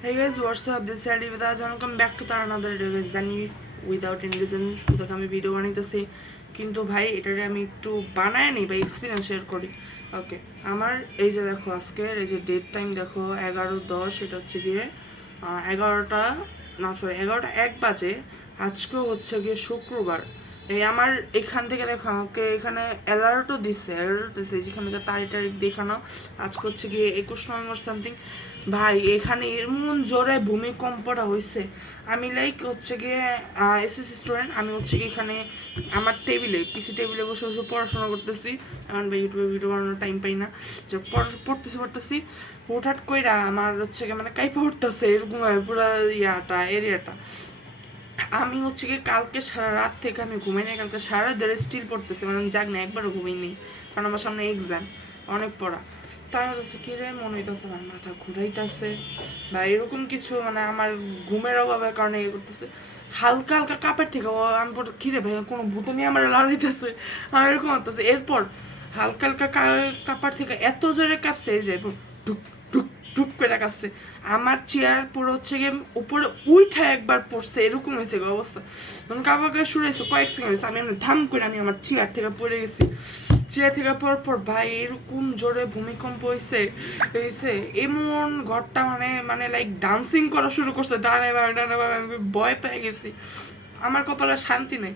Hey guys, what's up? This is Eddie with us. Welcome back to another video guys. জানি without reason শুধু আমি video বানাইতেছি কিন্তু ভাই এটারে আমি একটু বানায় নিই বা এক্সপিরিয়েন্স শেয়ার করি ওকে আমার এই যে দেখো আজকের এই যে ডেট টাইম দেখো এগারো দশ এটা হচ্ছে গিয়ে এগারোটা না সরি এগারোটা এক বাজে আজকেও হচ্ছে গিয়ে শুক্রবার এই আমার এখান থেকে দেখো আমাকে এখানে অ্যালার্টও দিচ্ছে অ্যালার্ট দিচ্ছে যেখান থেকে তারিখ তারিখ দেখানো আজকে হচ্ছে গিয়ে একুশ নভেম্বর সামথিং ভাই, এখানে এমন জোরে ভূমিকম্পটা হয়েছে আমি লাইক হচ্ছে গিয়ে এসএসসি স্টুডেন্ট আমি হচ্ছে গিয়ে এখানে আমার টেবিলে পিসি টেবিলে বসে বসে পড়াশোনা করতেছি। এখন ভাই ইউটিউবে ভিডিও বানানোর টাইম পাই না। যে পড়া- পড়তেছি পড়তেছি। হুটহাট কইরা আমার হচ্ছে গিয়ে মানে কাইপা উঠতেছে, এরকম পুরো ইয়াটা এরিয়াটা আমি হচ্ছে গিয়ে কালকে সারা রাত থেকে আমি ঘুমাই নাই, কালকে সারা ধরে স্টিল পড়তেছি মানে আমি জাগ না একবারও ঘুমাই নেই কারণ আমার সামনে এক্সাম অনেক পড়া। তাই হচ্ছে কি রে? মনে হইতেছে আমার মাথা ঘুরাইতেছে। বা এরকম কিছু মানে আমার ঘুমের অভাবের কারণে ইয়ে করতেছে। হালকা হালকা কাপের থেকে আমি পর কি রে ভাই, কোনো ভূত নিয়ে আমার লড়াইতেছে আমার এরকম হতেছে এরপর হালকা হালকা কাপার থেকে এত জোরে কাঁপছে যে টুক টুক করে কাঁপছে আমার চেয়ার পুরো হচ্ছে গিয়ে উপরে উইঠা একবার পড়ছে, এরকম হয়েছে অবস্থা। তখন কাবাকে শুরু হয়েছে, কয়েক সেকেন্ড হয়েছে। আমি ধাম করে আমি আমার চেয়ার থেকে পড়ে গেছি। চেয়ার থেকে পর পর ভাই এরকম জোরে ভূমিকম্প হয়েছে হয়েছে। এমন ঘরটা মানে মানে লাইক ডান্সিং করা শুরু করছে। ডানে বামে ডানে বামে আমি ভয় পেয়ে গেছি। আমার কপালে শান্তি নেই।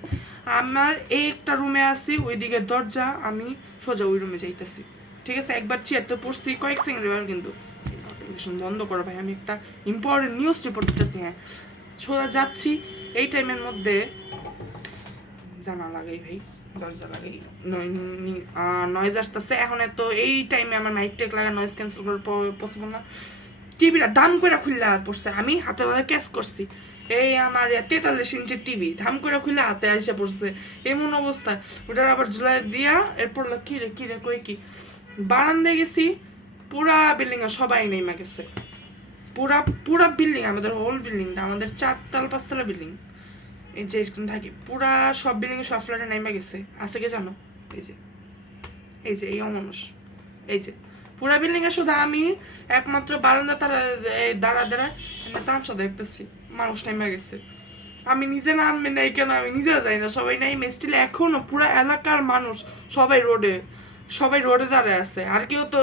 আমার এই একটা রুমে আছি, ওইদিকে দরজা, আমি সোজা ওই রুমে যাইতেছি। ঠিক আছে? একবার চেয়ার তো পড়ছি, কয়েক সেকেন্ড কিন্তু নোটিফিকেশন বন্ধ করো ভাই, আমি একটা ইম্পর্টেন্ট নিউজ রিপোর্ট দিতেছি হ্যাঁ। সোজা যাচ্ছি, এই টাইমের মধ্যে জানা লাগাই ভাই, দরজা লাগাই। নয়েজ আসতেছে, এখন এত, এই টাইমে আমার মাইক টেক লাগা নয়েজ ক্যান্সেল করার পসিবল না। টিভিটা দাম করে খুললে পড়ছে, আমি হাতে হাতে ক্যাশ করছি। এই আমার তেতাল্লিশ ইঞ্চির টিভি ধাম করে খুলে হাতে এসে পড়ছে। এমন অবস্থা। ওটার আবার জুলাই দিয়া, এরপর কি রে কি রে, কই কি? বারান্দায় গেছি পুরা বিল্ডিং এ সবাই নেমে গেছে। পুরা পুরা বিল্ডিং আমাদের হোল বিল্ডিংটা আমাদের চারতলা, পাঁচতলা বিল্ডিং এই যে এরকম থাকি, পুরা সব বিল্ডিং সব ফ্ল্যাটে নেমে গেছে। আছে কে জানো? এই যে এই যে, এই অমানুষ। এই যে, পুরা বিল্ডিং এ শুধু আমি, একমাত্র বারান্দা তারা দাঁড়া দাঁড়া তামসা দেখতেছি, মানুষ নেমে গেছে। আমি নিজে নামবে নাই কেন? আমি নিজে যাই না, সবাই নাই মেস্টিলে এখনও পুরা এলাকার মানুষ সবাই রোডে সবাই রোডে দাঁড়ায় আছে। আর কেউ তো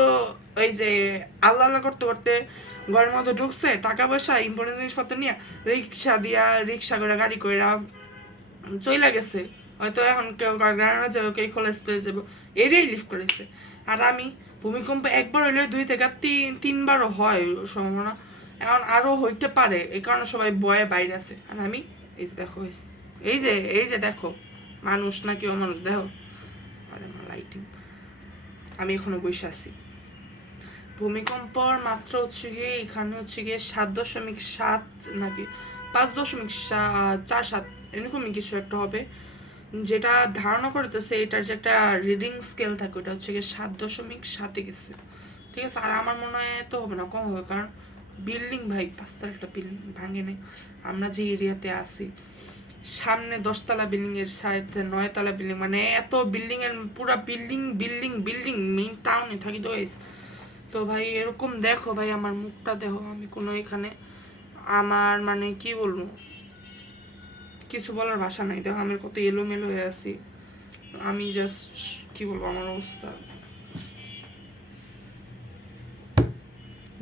এই যে আল্লাহ আল্লাহ করতে করতে ঘরের মধ্যে ঢুকছে, টাকা পয়সা ইম্পর্টেন্ট জিনিসপত্র নিয়ে রিক্সা দিয়া রিক্সা করে, গাড়ি করে চইলা গেছে। হয়তো এখন কেউ গ্রানা যাবে, কেউ কলেজ পেয়ে যাব এরিয়াই লিফট করেছে। আর আমি ভূমিকম্প একবার হইলে দুই থেকে তিন, তিনবারও হয় সম্ভাবনা। এখন আরও হইতে পারে, এই কারণে সবাই বয়ে বাইরে আছে। আর আমি, এই যে দেখো, এই- এই যে এই যে দেখো, মানুষ না কেউ মানুষ দেখো। আরে আমার লাইটিং আমি এখনও বসে আছি। ভূমিকম্পর মাত্রা হচ্ছে গিয়ে এখানে হচ্ছে গিয়ে সাত দশমিক সাত নাকি পাঁচ দশমিক চার সাত এরকমই কিছু একটা হবে। যেটা ধারণা করতেছে এটার যে একটা রিডিং স্কেল থাকে, ওটা হচ্ছে গিয়ে সাত দশমিক সাতে গেছে। ঠিক আছে? আর আমার মনে হয় তো হবে না, কম হবে, কারণ বিল্ডিং ভাই, পাঁচতলাটা বিল্ডিং ভাঙে নেই। আমরা যে এরিয়াতে আছি, সামনে দশতলা বিল্ডিং এর সাইডে নয়তলা বিল্ডিং মানে এত বিল্ডিং এর পুরা বিল্ডিং বিল্ডিং বিল্ডিং মেইন টাউনে থাকি তো। তো ভাই, এরকম দেখো ভাই, আমার মুখটা দেখো, আমি কোনো এখানে আমার মানে কি বলব? কিছু বলার ভাষা নাই। দেখো, আমি কত এলোমেলো হয়ে আছি। আমি জাস্ট কি বলব, আমার অবস্থা।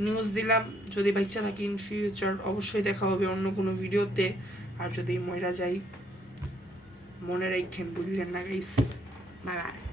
নিউজ দিলাম। যদি বাচ্চা থাকি ইন ফিউচার অবশ্যই দেখা হবে অন্য কোনো ভিডিওতে আর যদি ময়রা যাই, মনে রাখেন বুঝলেন না গাইস বাই বাই